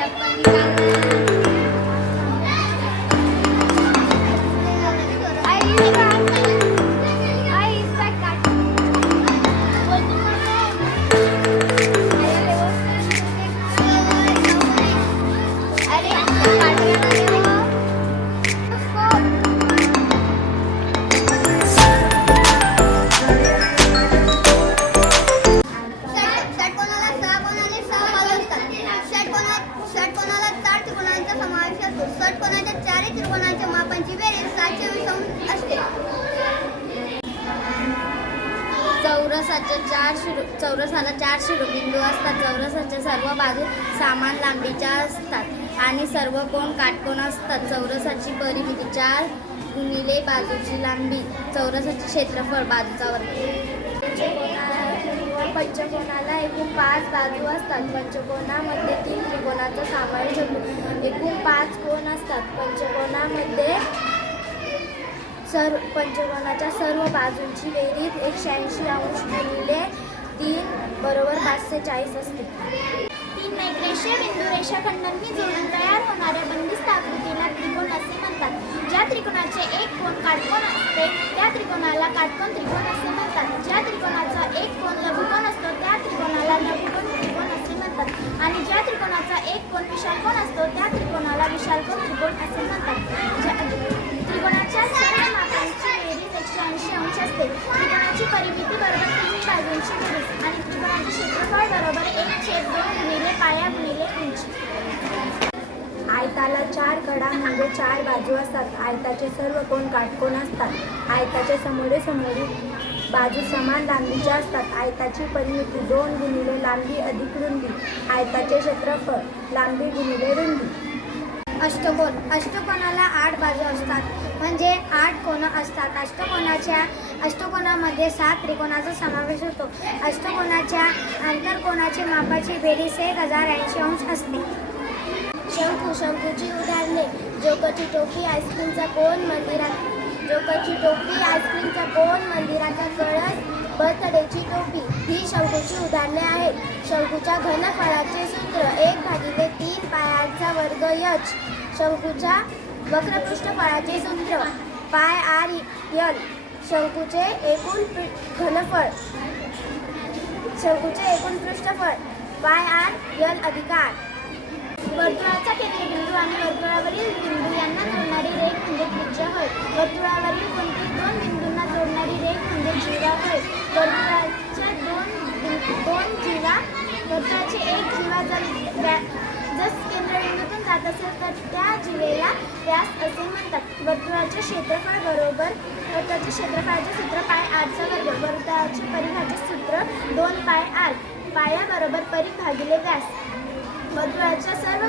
下班下班 त्रिकोणांच्या मापांची बेरीज सातशे वीस असते. चौरसाच्या चार शिरो चौरसाला चार शिरोबिंदू असतात. चौरसाच्या सर्व बाजू सामान लांबीच्या असतात आणि सर्व कोण काटकोन असतात. चौरसाची परिमिती चार गुणिले बाजूची लांबी. चौरसाचे क्षेत्रफळ बाजूचा वर्ग. पंचकोनाला एकूण पाच बाजू असतात. पंचकोनामध्ये तीन त्रिकोणाचा समावेश होतो. एकूण पाच कोण असतात? पंचकोनामध्ये सर्व पंचकोनाच्या सर्व बाजूंची बेरीज एकशे ऐंशी अंश गुणिले तीन बरोबर पाचशे चाळीस असते. तीन नैग्रेशीय बिंदू रेषाखंडांनी जोडून तयार होणाऱ्या बंदिस्त आकृतीला त्रिकोण असे म्हणतात. ज्या त्रिकोणाचे एक कोण काटकोण असते त्या त्रिकोणाला काटकोण त्रिकोण असे म्हणतात. ज्या त्रिकोणाचा एक कोण लघुकोन असतो त्या त्रिकोणाला लघुकोन त्रिकोण असे म्हणतात आणि ज्या त्रिकोणाचा एक कोण विशालकोन असतो त्या त्रिकोणाला त्रिकोण असे म्हणतात. त्रिकोणाच्या सर्व मापांची बेरीज एकशे ऐंशी अंश असते. त्रिकोणाची परिमिती बरोबर तीन बाजूंची बेरीज आणि त्रिकोणाचे क्षेत्रफळ बरोबर एक छेद दोन गुणिले पाया गुणिले उंची आयताला चार कडा म्हणजे चार बाजू असतात. आयताचे सर्व कोण काटकोण असतात? आयताच्या समोरे समोरील बाजू समान लांबीच्या असतात. आयताची परिमिती दोन गुणिले लांबी अधिक रुंदी. आयताचे क्षेत्रफळ लांबी गुणिले रुंदी. अष्टकोन. अष्टकोनाला आठ बाजू असतात. म्हणजे आठ कोण असतात. अष्टकोनाच्या अष्टकोनामध्ये सात त्रिकोणाचा समावेश होतो. अष्टकोनाच्या आंतरकोनाची मापाची बेरीज एक हजार ऐंशी अंश असते. शंकू शंकूची उदाहरणे. जोकची टोपी आईस्क्रीमचा कोण मंदिरात. जोकची टोपी आईस्क्रीमचा कोण मंदिराचा कळस बर्थडेची टोपी. ही शंकूची उदाहरणे आहेत. शंकूच्या घनफळाचे सूत्र एक भागिले तीन पायांचा वर्ग यच. शंकूच्या वक्रपृष्ठफळाचे सूत्र पाय आर यल शंकूचे एकूण पृ- घनफळ. शंकूचे एकूण पृष्ठफळ पाय आर यल अधिकार. वर्तुळाचा केंद्रबिंदू आणि वर्तुळावरील बिंदू यांना जोडणारी रेख म्हणजे त्रिज्या होय. वर्तुळावरील कोणती दोन बिंदूंना जोडणारी रेख म्हणजे जीवा होय. वर्तुळा दोन जीवा वर्तुळाची एक जीवा जर जस केंद्रबिंदूतून जात असेल तर त्या जीवेला व्यास असे म्हणतात. वर्तुळाचे क्षेत्रफळ बरोबर वर्तुळाचे क्षेत्रफळाचे सूत्र पाय आठचा वर्ग वर्तुळाचे परिघाचे सूत्र दोन पाय आठ पायाबरोबर परी भागिले व्यास. वर्तुळाच्या सर्व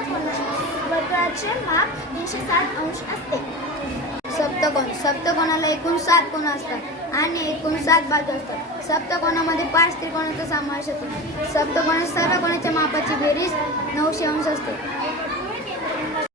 वर्तुळाचे माप तीनशे सात अंश असते. सप्तकोण सप्तकोणाला एकूण सात कोण असतात? आणि एकूण सात बाजू असतात. सप्तकोणामध्ये पाच त्रिकोणाचा समावेश होतो. सप्तकोणात सर्व कोणाच्या मापाची बेरीज नऊशे अंश असते.